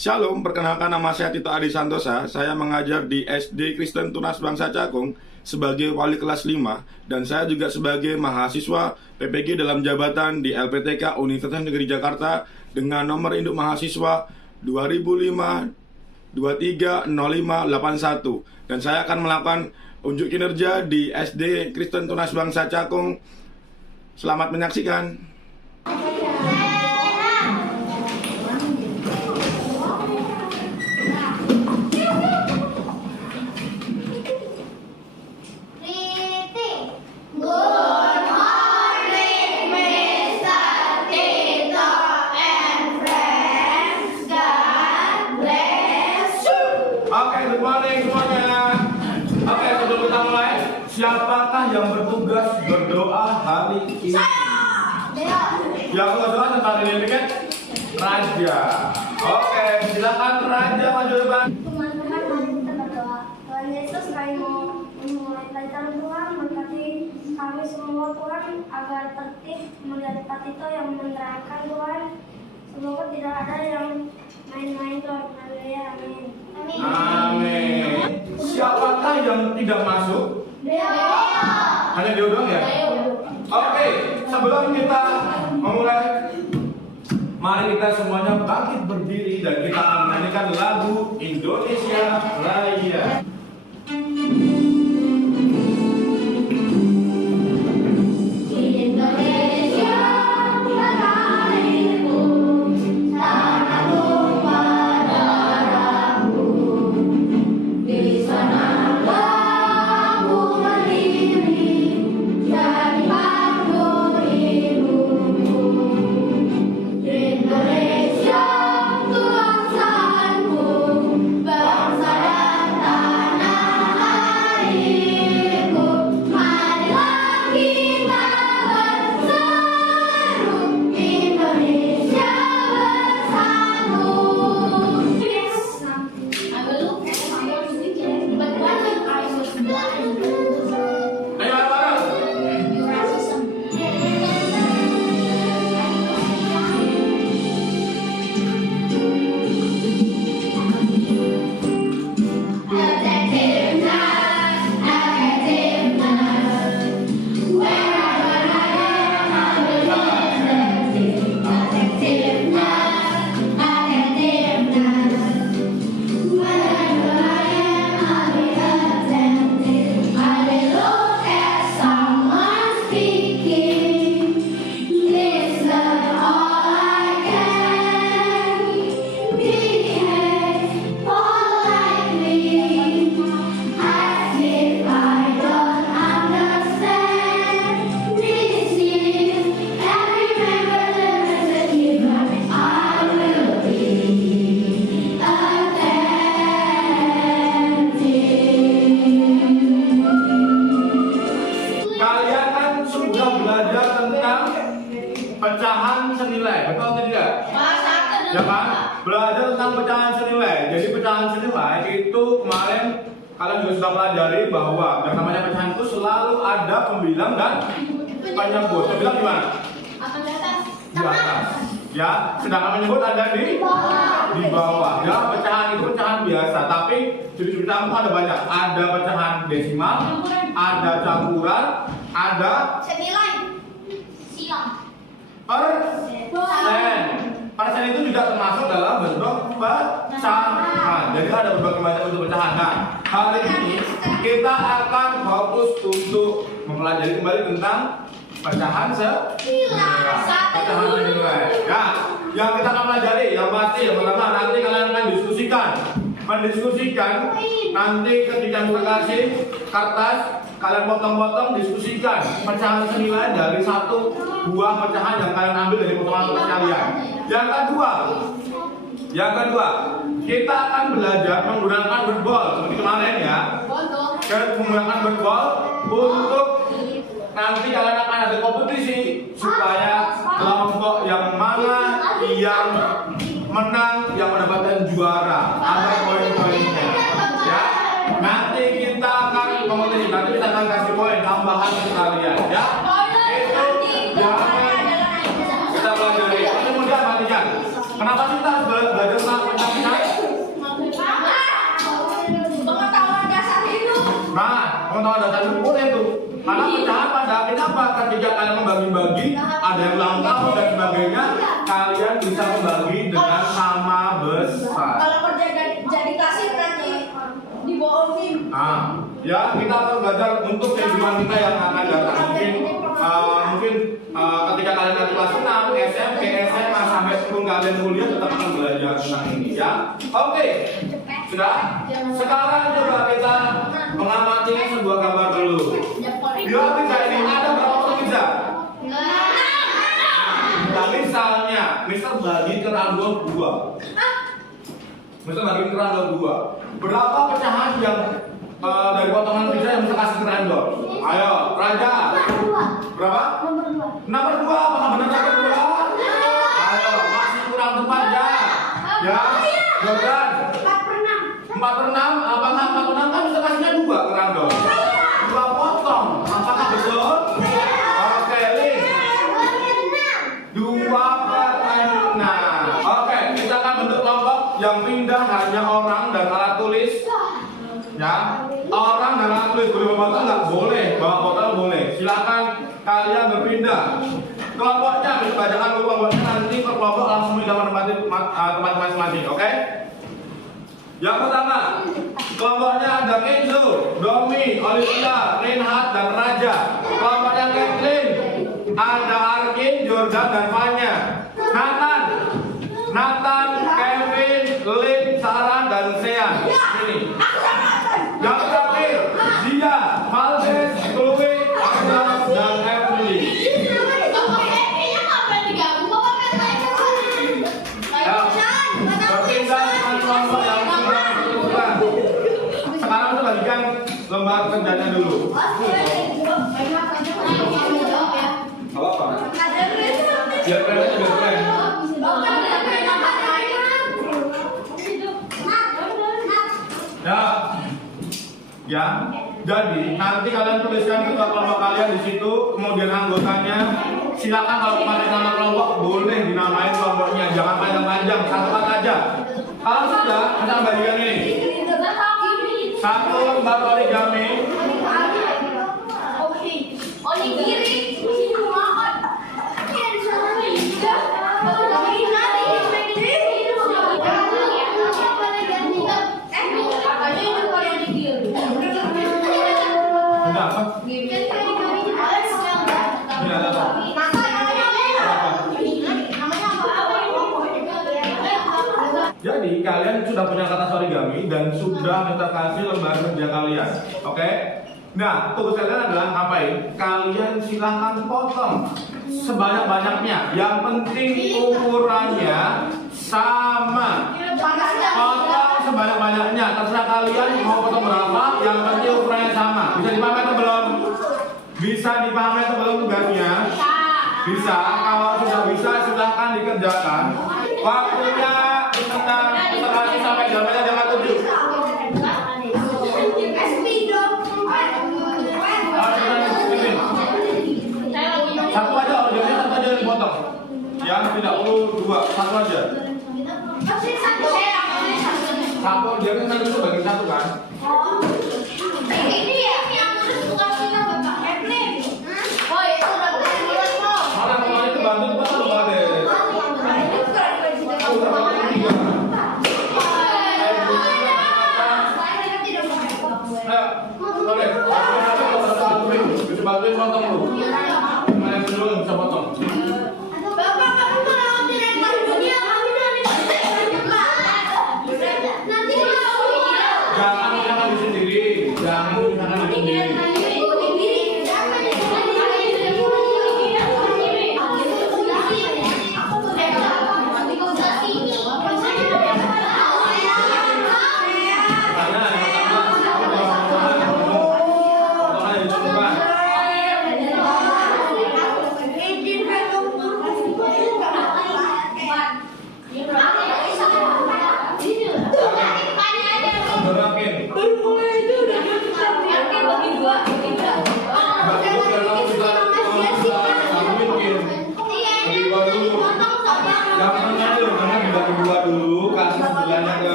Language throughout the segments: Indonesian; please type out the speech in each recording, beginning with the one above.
Shalom, perkenalkan nama saya Tito Adi Santosa. Saya mengajar di SD Kristen Tunas Bangsa Cakung sebagai wali kelas 5. Dan saya juga sebagai mahasiswa PPG dalam jabatan di LPTK Universitas Negeri Jakarta dengan nomor induk mahasiswa 2005-230581. Dan saya akan melakukan unjuk kinerja di SD Kristen Tunas Bangsa Cakung. Selamat menyaksikan. Good morning semuanya. Oke, sebelum kita mulai, siapakah yang bertugas berdoa hari ini? Yang berdoa tentang ini kan Raja. Oke, silakan Raja maju depan. Teman-teman, mari kita berdoa. Tuhan Yesus, kami mau memulai pelajaran Tuhan, berkati kami semua Tuhan, agar tertib melihat Pak Tito yang menerangkan Tuhan. Semoga tidak ada yang main-main Tuhan. Haleluya, amin. Amin. Siapakah yang tidak masuk? Hanya dia doang ya? Oke, sebelum kita memulai, mari kita semuanya bangkit berdiri dan kita akan menyanyikan lagu Indonesia Raya. Pecahan senilai, betul atau tidak? Ya kan? Belajar tentang pecahan senilai. Jadi pecahan senilai itu kemarin kalian juga sudah pelajari bahwa yang namanya pecahan itu selalu ada pembilang dan penyebut. Pembilang di mana? Di atas. Ya, sedangkan penyebut ada di bawah. Ya, pecahan itu pecahan biasa, tapi jenis campur ada banyak. Ada pecahan desimal, ada campuran, ada Senilai. Silang. Persen itu juga termasuk dalam bentuk pecahan. Jadi ada berbagai macam bentuk pecahan. Nah, hari ini kita akan fokus untuk mempelajari kembali tentang pecahan senilai. Nah, yang kita akan pelajari yang pasti yang pertama nanti kalian akan mendiskusikan nanti ketika kita kasih kertas, kalian potong-potong diskusikan pecahan senilai dari satu buah pecahan yang kalian ambil dari potongan kertas kalian. Yang kedua, kita akan belajar menggunakan berbol seperti kemarin ya. Menggunakan berbol untuk nanti kalian akan ada kompetisi supaya kelompok yang mana yang menang yang mendapatkan juara, ada poin-poinnya. Ya, nanti kita akan kompetisi, nanti kita akan kasih poin tambahan ke kalian. Ya, itu jangan kita pelajari. Kemudian perhatikan, kenapa kita harus belajar tentang pecahan? Teman-teman datang boleh tuh. Karena pecahan pada kenapa? Ketika kalian membagi-bagi, ada yang ulang tahun dan sebagainya, kalian bisa membagi dengan sama besar. Kalau kerja jadi kasir nanti dibohongin. Ya kita akan belajar untuk kehidupan kita yang akan datang. Mungkin ketika kalian nanti kelas 6, SMP, SMA sampai sebelum kalian kuliah tetap akan belajar tentang ini ya. Oke, sudah. Sekarang coba kita mengamati sebuah gambar dulu. Di pizza ini ada berapa potong pizza? Nah, misalnya, misal bagi ke random 2. Misal bagi ke random 2. Berapa pecahan yang dari potongan pizza yang bisa kasih ke random? Ayo, Raja. Berapa? Nomor 2. Apakah benar nomor 2? Ayo, masih kurang tepat ya. Ya, Jordan. 4/6. Apakah 4/6 kan bisa kasihnya 2 ke random? 2 potong. Apakah betul? Oke, Lin. 2/6. Oke, kita akan bentuk kelompok yang pindah hanya orang dan alat tulis. Ya, orang dan alat tulis boleh bawa botol nggak? Boleh, bawa botol boleh. Silakan kalian berpindah. Kelompoknya bisa bacakan dulu kelompoknya, nanti per kelompok langsung pindah tempat masing-masing. Oke? Yang pertama, kelompoknya ada Kenzo, Domi, Olivia, Reinhard, dan Raja. Kelompoknya Kathleen, ada Arkin, Jordan, dan Fanya. Nathan, Kevin, Lin, Sarah, dan Sean. Ini. Yang terakhir, Zia, Valdes, Chloe, Adam, dan Emily. Berpindah dengan kelompok yang sudah ditentukan. Sekarang kita bagikan lembar kerjanya dulu. Apa? Biar keren aja, biar keren. Ya. Jadi nanti kalian tuliskan ketua kelompok kalian di situ, kemudian anggotanya. Silakan kalau pakai nama kelompok boleh dinamain kelompoknya, jangan panjang-panjang, satu kata aja. Kalau sudah, kita bagikan ini. 1 lembar origami. Ada apa? Jadi kalian sudah punya kertas origami dan sudah minta kasih lembar kerja kalian, oke? Nah, tugas kalian adalah ngapain? Kalian silahkan potong sebanyak-banyaknya. Yang penting ukurannya sama. Potong sebanyak-banyaknya. Terserah kalian mau potong berapa. Yang penting ukurannya sama. Bisa dipahami atau belum? Bisa dipahami atau belum tugasnya? Bisa. Kalau sudah bisa silahkan dikerjakan. Waktunya kita sampai jamnya jam 7. Satu aja origami, satu aja dipotong. Yang tidak perlu 2, satu aja. Satu origami satu itu bagi satu kan? Ini ya yang terus tugas kita Bapak Evelyn. Oh itu udah bulan loh. Mana kemarin itu bantu betul Bade. Bantuin potong lu. Mana yang dulu yang bisa potong? Bapak kamu mau direkam dunia kami nanti nanti Jangan di sendiri. Jangan di sendiri.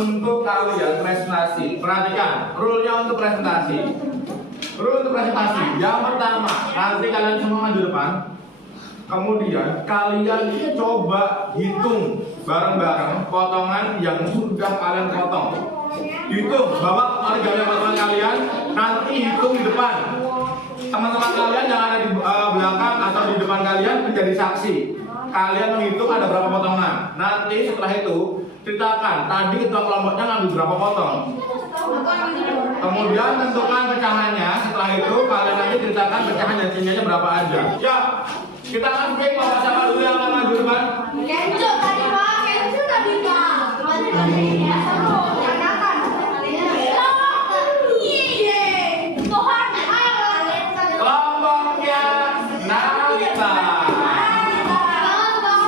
untuk kalian presentasi. Perhatikan, rule-nya untuk presentasi. Rule untuk presentasi. Yang pertama, nanti kalian semua maju depan. Kemudian kalian coba hitung bareng-bareng potongan yang sudah kalian potong. Hitung, bapak kalian potongan kalian, nanti hitung di depan. Teman-teman kalian yang ada di belakang atau di depan kalian menjadi saksi. Kalian menghitung ada berapa potongan. Nanti setelah itu ceritakan tadi ketua kelompoknya ngambil berapa potong. Kemudian tentukan pecahannya. Setelah itu kalian nanti ceritakan pecahan dan sininya berapa aja. Ya, kita akan break. Bapak siapa dulu yang akan maju depan? Kenzo tadi Pak, Kenzo tadi Pak. Kelompoknya Nalita.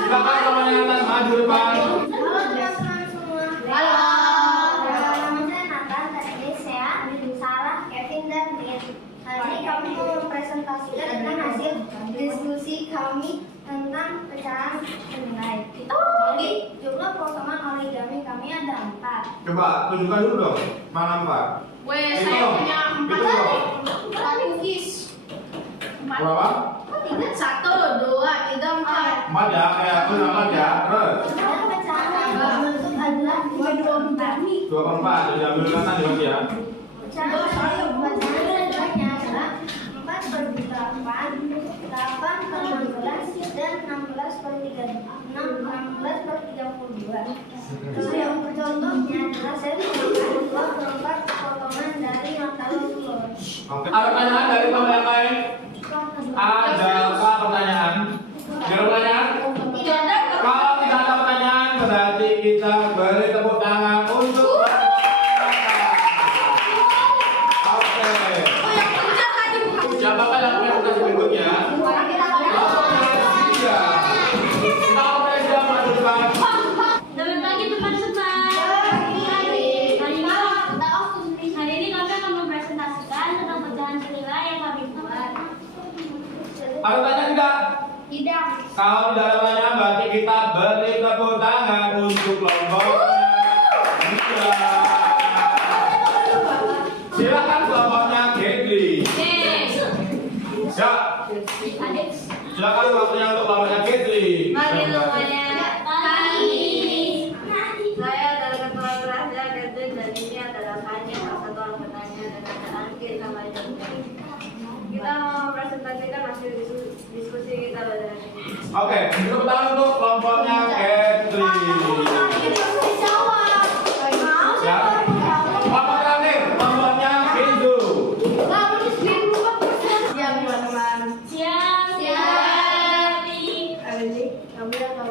Silakan kelompoknya Nalita maju depan. Presentasikan tentang hasil diskusi kami tentang pecahan senilai. Jadi jumlah potongan origami kami ada 4. Coba tunjukkan dulu dong. Mana 4? Weh, saya punya 4 tadi. Tadi kis. Berapa? 1, 2, 3, 4. 4 ya, kayak aku 4 ya. Terus Dan pecahan yang berbentuk adalah 2/4. 2/4. Jadi ambil kanan ya. Pecahan jumlahnya adalah 4/8, 8/16, dan 16/32. Terus yang contohnya adalah saya menggunakan 2/4 potongan dari nota lumpur. Oke. Ada pertanyaan dari teman yang lain? Adakah pertanyaan? Ada pertanyaan? Tidak ada. Kalau tidak ada pertanyaan, berarti kita beri tepuk tangan untuk Oke. Oh, yang puncak tadi bukan. Siapakah yang presentasi berikutnya? Sekarang kita Iya. Kalau Reza maju depan. Selamat pagi teman-teman. Hari ini kami akan mempresentasikan tentang pecahan senilai yang kami buat. Ada tanya tidak? tidak. Kalau tidak ada pertanyaan, berarti kita beri tepuk tangan untuk kelompoknya. Iya. Silakan kelompoknya Gedli. Ya. Silakan waktunya untuk kelompoknya Gedli. Pagi semuanya. Pagi. Saya adalah ketua kelasnya Gertrude dan ini adalah hanya satu bertanya dan ada Anggi sama Jumlah. Kita mau presentasikan hasil diskusi kita pada hari ini. Oke, tepuk tangan untuk kelompoknya Gedli. Ya. Kelompok terakhir, kelompoknya Kenzo. Siap teman-teman. Siang. Hari ini kami akan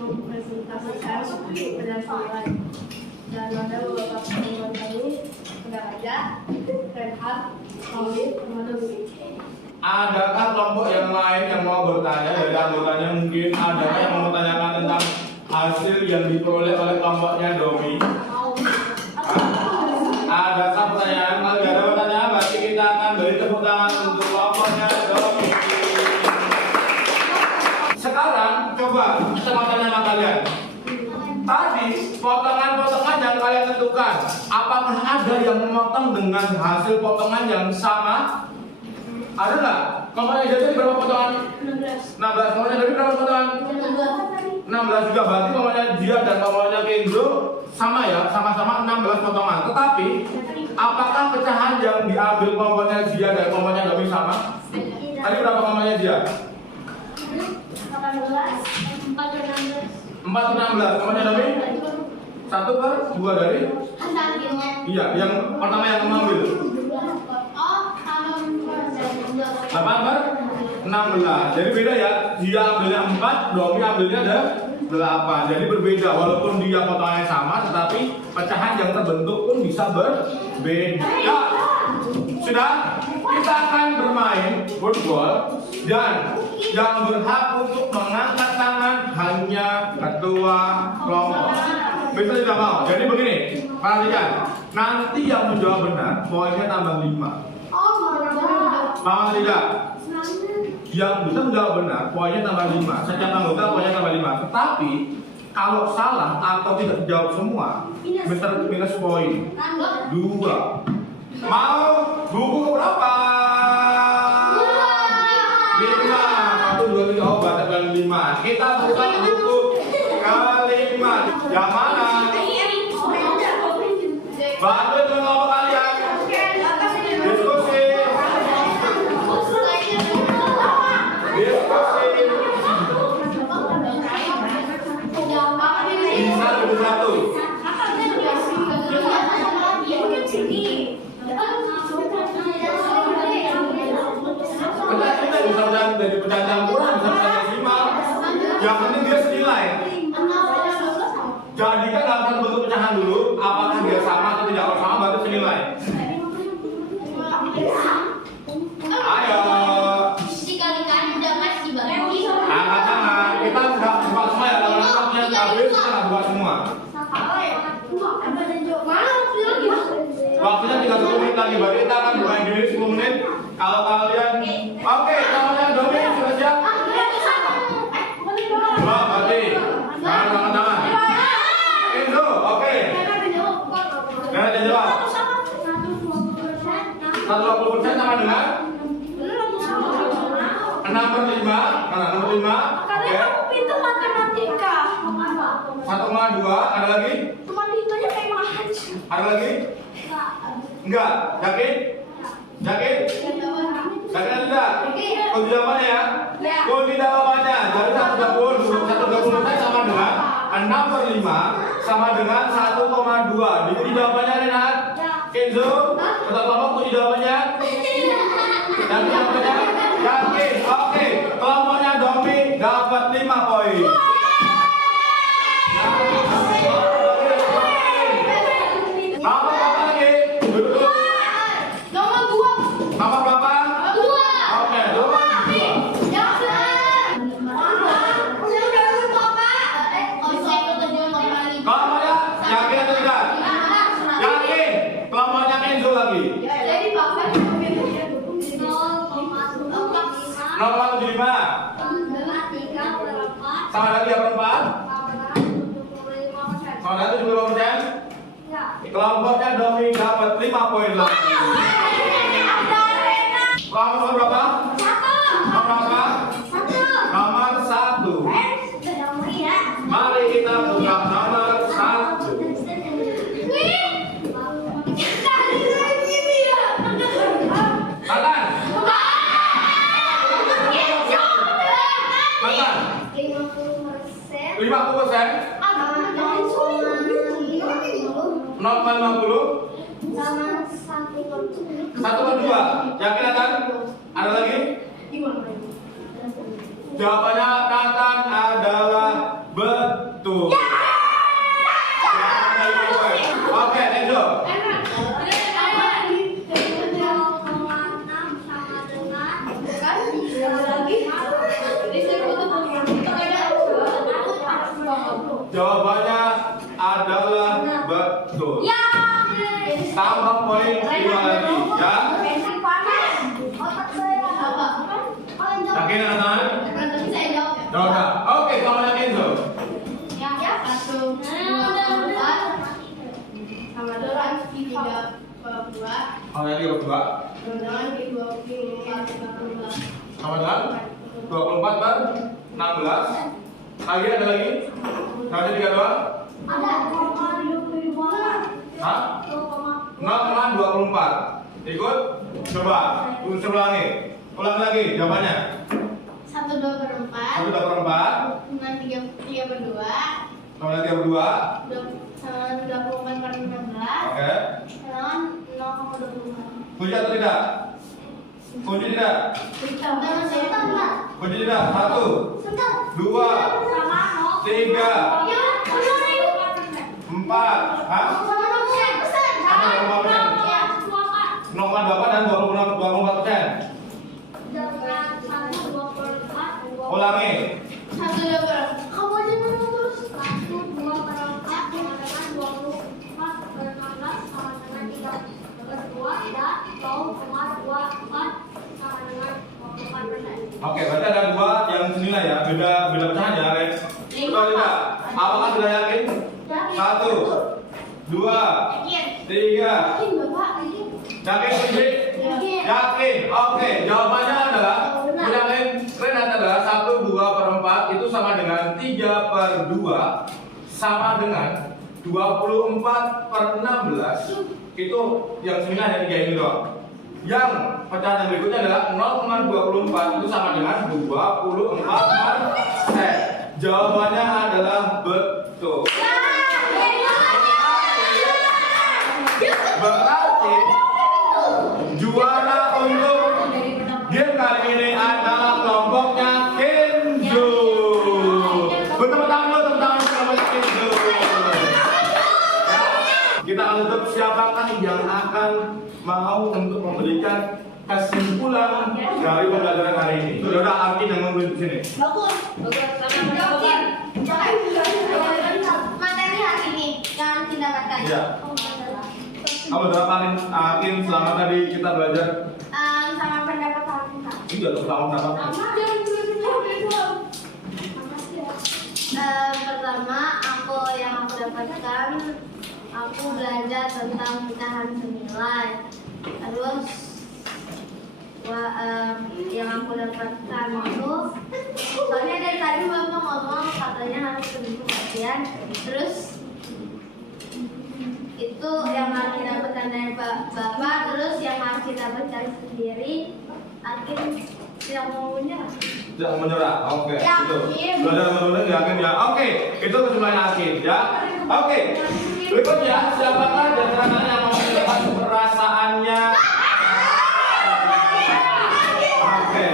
mempresentasikan penjelasan dan ada beberapa teman kami sudah ada Renhat, Maulid, Maulid. Adakah kelompok yang lain yang mau bertanya dari anggotanya? Mungkin ada yang mau bertanyakan tentang hasil yang diperoleh oleh kelompoknya Domi? Adakah pertanyaan? Kalau tidak ada pertanyaan, berarti kita akan beri tepuk tangan untuk kelompoknya Domi. Sekarang coba kita mau tanya sama kalian. Tadi potongan-potongan yang kalian tentukan, apakah ada yang memotong dengan hasil potongan yang sama? Ada nggak? Kelompoknya jadi berapa potongan? 16. Kelompoknya jadi berapa potongan? 16 juga. Berarti kelompoknya dia dan kelompoknya Kenzo sama ya, sama-sama 16 potongan. Tetapi apakah pecahan yang diambil kelompoknya dia dan kelompoknya Domi sama? Tadi berapa kelompoknya dia? 4/16. Kelompoknya Domi? 1/2 dari? Iya, yang pertama yang mengambil. 8/16. Jadi beda ya. Dia ambilnya 4, Domi ambilnya ada 8. Jadi berbeda. Walaupun dia potongannya sama, tetapi pecahan yang terbentuk pun bisa berbeda. Sudah? Kita akan bermain football dan yang berhak untuk mengangkat tangan hanya ketua kelompok. Bisa tidak mau? Jadi begini, perhatikan. Nanti yang menjawab benar, poinnya tambah 5. Mau tidak? Yang bisa menjawab benar, poinnya tambah 5. Setiap anggota poinnya tambah 5. Tetapi kalau salah atau tidak dijawab semua, minus poin. 2. Mau buku berapa? 5. 1, 2, 3. Oh, baca dengan 5. Kita buka buku ke-5. Yang mana? Bantu dengan kelompok kalian. Diskusi. Bisa lebih satu. Bisa dari pecahan campuran, bisa pecahan desimal. Yang penting dia senilai. Jadikan dalam bentuk pecahan dulu, apakah dia sama atau tidak. Kalau sama berarti senilai. Ayo. Dikali-kali udah masih bagus. Angkat tangan. Kita nggak buka semua ya. Kalau angkatnya habis, kita nggak buka semua. Waktunya 30 menit lagi. Berarti kita akan buka gini 10 menit. Kalau kalian, oke, namanya Domi sudah siap? Berarti tangan. Itu, oke. Nah, dia jawab. 120% sama dengan 6/5. Mana 6/5? Oke. 1,2. Ada lagi? Ada lagi? Enggak. Yakin? Yakin? Yakin atau tidak? Kunci jawabannya ya? Kunci jawabannya. Jadi 120% sama dengan 6/5 sama dengan 1,2. Dikunci jawabannya Renat? Kenzo? Atau kelompok kunci jawabannya? Yakin jawabannya? Yakin? Oke. Kelompoknya Domi dapat 5 poin. Nomor berapa lagi? Duduk. Nomor berapa? 2. Oke, 2. Kelompoknya yakin atau tidak? Yakin. Kelompoknya Kenzo lagi. 0,75. Sama lagi apa 4? Sama lagi 75%. Kelompoknya Domi dapat 5 poin lagi. Kelompok berapa? Nomor berapa? Nomor 1. Mari kita buka nomor 1. Tangan. Tangan. 50%. 0,50. 1,2. Yakin Nathan? Ada lagi? Jawabannya Nathan adalah betul. Oke, Enzo. Jawabannya adalah betul. Tambah poin 2 lagi, ya. Yakin Nathan? Jawab. Oke, kamu yakin Enzo? Sama lagi 2. Sama dengan 24 per 16. Lagi ada lagi? Nanti 32? Hah? 0,24. Ikut? Coba ulangi. Ulang lagi jawabannya. 1/24. 1/24. Dengan 3/2. Sama 3/2. Sama 24/16. Oke. Dengan 0,24. Kunci atau tidak? Kunci tidak? Kunci tidak? 1, 2, 3, 4. Hah? 0,8 dan 24%. Ulangi. 1/24. Kamu aja ngomong terus. 1, 2, 4 sama dengan 24 per 16 sama dengan 3/2 dan 0,24 sama dengan 24%. Oke, berarti ada 2 yang senilai ya, beda pecahan ya, Ren. Betul tidak? Apakah sudah yakin? 1, 2, Yakin. 3. Yakin Bapak, yakin. Yakin Sindi? Yakin. Yakin. Oke, jawabannya adalah yang keren adalah 1, 2/4 itu sama dengan 3/2 sama dengan 24/16. Itu yang sembilan yang 3 ini doang. Yang pecahan yang berikutnya adalah 0,24 itu sama dengan 24%. Jawabannya adalah betul. Berarti juara untuk game kali ini adalah kelompoknya Kenzo. Bertepuk tangan kelompoknya Kenzo. Kita akan tutup siapakah yang akan mau untuk memberikan kesimpulan dari pembelajaran hari ini. Sudah Arkin yang memberi di sini. Bagus. Materi hari ini yang didapatkan. Iya. Kamu berapa Arkin selama tadi kita belajar? Sama pendapat aku. Iya, selama berapa? Pertama, yang aku dapatkan, aku belajar tentang pecahan senilai. Terus, yang aku dapatkan itu, soalnya dari tadi Bapak ngomong katanya harus lebih perhatian. Terus itu yang harus didapatkan dari Bapak, terus yang harus kita baca sendiri. Akhirnya tidak mau menyerah. Tidak menyerah. Oke, itu. Yakin. Belajar menulis yakin ya. Oke, itu kesimpulan yakin ya. Oke. Berikutnya siapakah di antara kalian yang mau menjelaskan perasaannya? Oke,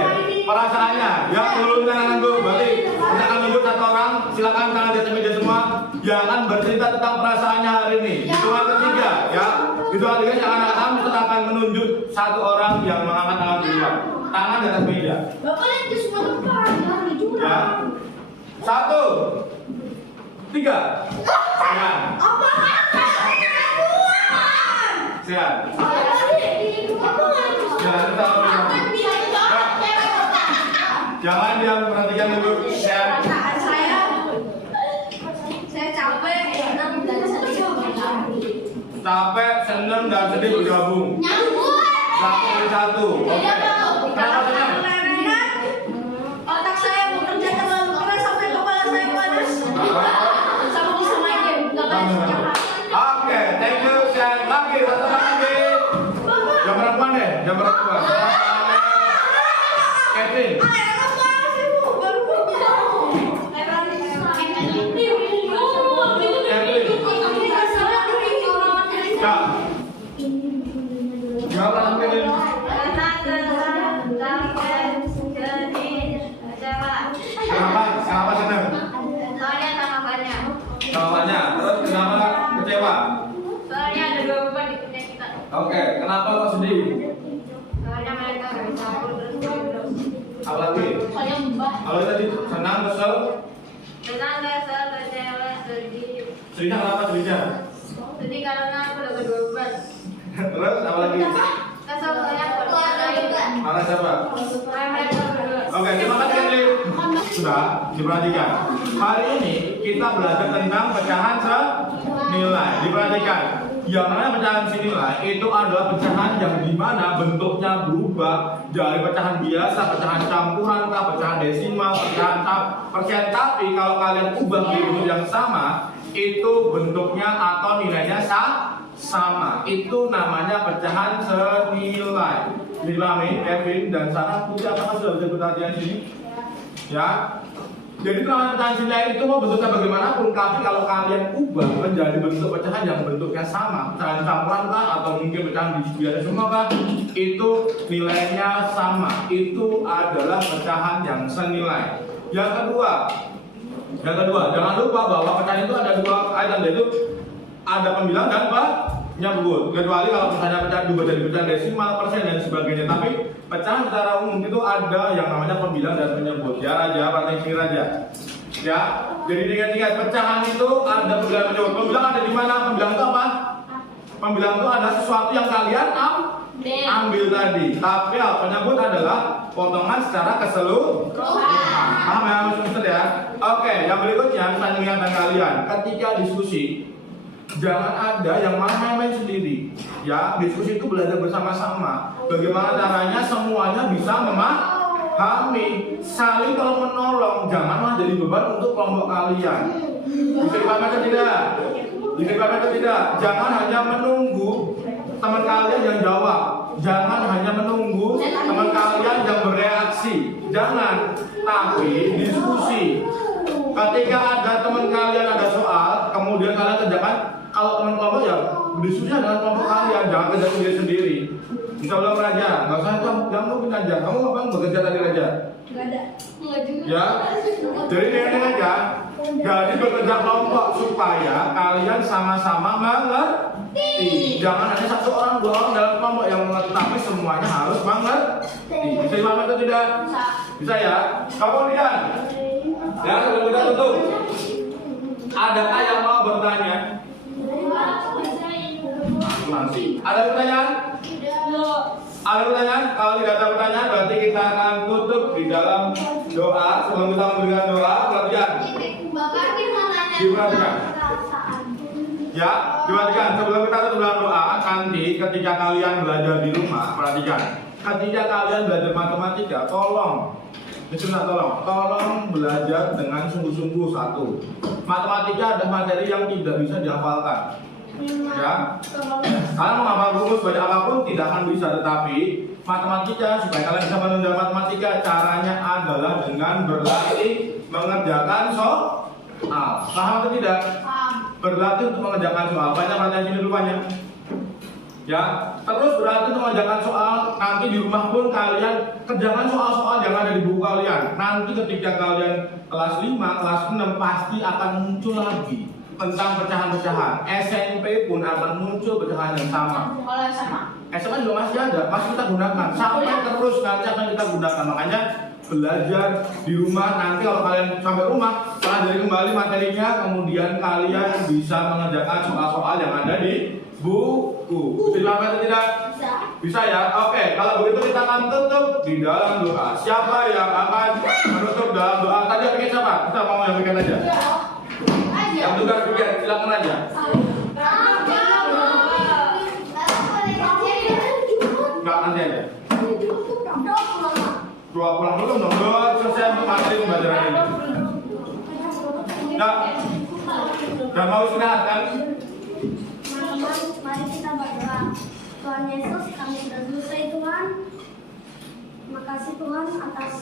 perasaannya. Ya, turunkan tangan dulu. Berarti kita akan tunjuk satu orang. Silakan tangan di atas meja semua. Yang akan bercerita tentang perasaannya hari ini. Hitungan ketiga, ya. Hitungan ketiga yang akan menunjuk satu orang yang mengangkat tangan duluan. Tangan di atas meja. Bapak lihat ke semua tempat, jangan di jurang. Ya. 1, 3. Sehat. Sehat. Jangan diam, perhatikan dulu. Sehat. Saya capek, senang dan sedih bergabung. Capek, senang dan sedih bergabung. Nyambung. 1 Oke. Kenapa senang? Otak saya bekerja terlalu keras sampai kepala saya panas. Sama bisa main game, nggak kayak sejak hari. Oke, thank you. Sehat lagi, satu lagi. Jam perempuan deh, jam perempuan. Kevin. Kak. Gimana Kevin? Kenapa senang? Soalnya tanggapannya. Jawabannya. Terus kenapa kecewa? Soalnya ada 2 beban di pundak kita. Oke, kenapa kok sedih? Soalnya mereka nggak bisa akur terus terus. Apa lagi? Soalnya mbah. Kalau tadi senang, kesel, Senang, kesel, kecewa, sedih. sedihnya kenapa sedihnya? Sedih karena aku dapat 2 beban. Terus apa lagi? Kesel soalnya aku keluarga juga. Marah siapa? Soalnya mereka berdua. Oke, terima kasih Henry. Sudah diperhatikan. Hari ini kita belajar tentang pecahan senilai. Diperhatikan. Yang namanya pecahan senilai itu adalah pecahan yang dimana bentuknya berubah dari pecahan biasa, pecahan campuran, pecahan desimal, pecahan persen. Tapi kalau kalian ubah di bentuk yang sama, itu bentuknya atau nilainya sama. Itu namanya pecahan senilai. Dipahami, Kevin dan Sarah, Putih apakah sudah bisa perhatian sini? Ya. Jadi pecahan senilai itu mau bentuknya bagaimanapun, tapi kalau kalian ubah menjadi bentuk pecahan yang bentuknya sama, pecahan campuran kah atau mungkin pecahan biasa semua kah, itu nilainya sama. Itu adalah pecahan yang senilai. Yang kedua, jangan lupa bahwa pecahan itu ada 2 item, yaitu ada pembilang dan penyebut. Kecuali kalau misalnya pecahan diubah dari pecahan desimal, persen dan sebagainya. Tapi pecahan secara umum itu ada yang namanya pembilang dan penyebut. Ya Raja, paling sini Raja. Ya, jadi ingat-ingat pecahan itu ada pembilang dan penyebut. Pembilang ada di mana? Pembilang itu apa? Pembilang itu ada sesuatu yang kalian ambil tadi. Tapi penyebut adalah potongan secara keseluruhan. Paham ya, Mister ya? Oke, yang berikutnya saya ingatkan kalian ketika diskusi jangan ada yang main-main sendiri. Ya, diskusi itu belajar bersama-sama. Bagaimana caranya semuanya bisa memahami, saling tolong menolong. Jangan malah jadi beban untuk kelompok kalian. Bisa dipahami atau tidak? Bisa dipahami atau tidak? Jangan hanya menunggu teman kalian yang jawab. Jangan hanya menunggu teman kalian yang bereaksi. Jangan, tapi diskusi. Ketika ada teman kalian ada soal, kemudian kalian kerjakan. Kalau teman kelompok ya diskusi dengan kelompok kalian, jangan kerja sendiri-sendiri. Bisa ulang Raja, nggak usah kamu aja. Kamu apa bekerja tadi Raja? Nggak ada. Nggak juga. Ya, jadi ini aja. Jadi bekerja kelompok supaya kalian sama-sama mengerti. Jangan hanya satu orang, dua orang dalam kelompok yang mengerti, tapi semuanya harus mengerti. Bisa dipahami atau tidak? Bisa ya. Kemudian, ya sebelum kita tutup, adakah yang mau bertanya? Nanti. Ada pertanyaan? Ada pertanyaan? Kalau tidak ada pertanyaan, berarti kita akan tutup di dalam doa. Sebelum kita memberikan doa, perhatikan. Diperhatikan. Ya, diperhatikan. Sebelum kita tutup dalam doa, nanti ketika kalian belajar di rumah, perhatikan. Ketika kalian belajar matematika, tolong belajar dengan sungguh-sungguh. Satu, matematika ada materi yang tidak bisa dihafalkan. Ya, kalian mau hafal rumus banyak apapun tidak akan bisa, tetapi matematika supaya kalian bisa menunjang matematika caranya adalah dengan berlatih mengerjakan soal. Paham atau tidak? Berlatih untuk mengerjakan soal. Banyak pertanyaan sini dulu banyak. Ya, terus berlatih untuk mengerjakan soal. Nanti di rumah pun kalian kerjakan soal-soal yang ada di buku kalian. Nanti ketika kalian kelas 5, kelas 6 pasti akan muncul lagi tentang pecahan-pecahan. SMP pun akan muncul pecahan yang sama. Kalau sama? SMA juga masih ada, masih kita gunakan. Sampai terus nanti akan kita gunakan. Makanya belajar di rumah. Nanti kalau kalian sampai rumah, pelajari kembali materinya, kemudian kalian bisa mengerjakan soal-soal yang ada di buku. Bisa dipahami atau tidak? Bisa. Bisa ya? Oke, kalau begitu kita akan tutup di dalam doa. Siapa yang akan menutup dalam doa? Tadi yang bikin siapa? Kita mau yang bikin aja. Yang tugas bikin, silakan aja. Enggak, nanti aja. Doa pulang dulu dong. Doa selesai materi pembelajaran ini. Nah, udah mau istirahat kan? Teman-teman, mari kita berdoa. Tuhan Yesus, kami sudah selesai Tuhan. Terima kasih Tuhan atas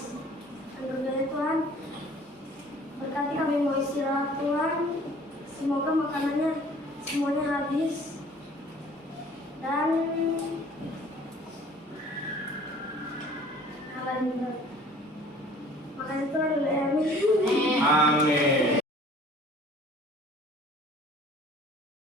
anugerah Tuhan. Berkati kami mau istirahat Tuhan. Semoga makanannya semuanya habis. Dan makasih Tuhan. Amin. Amin.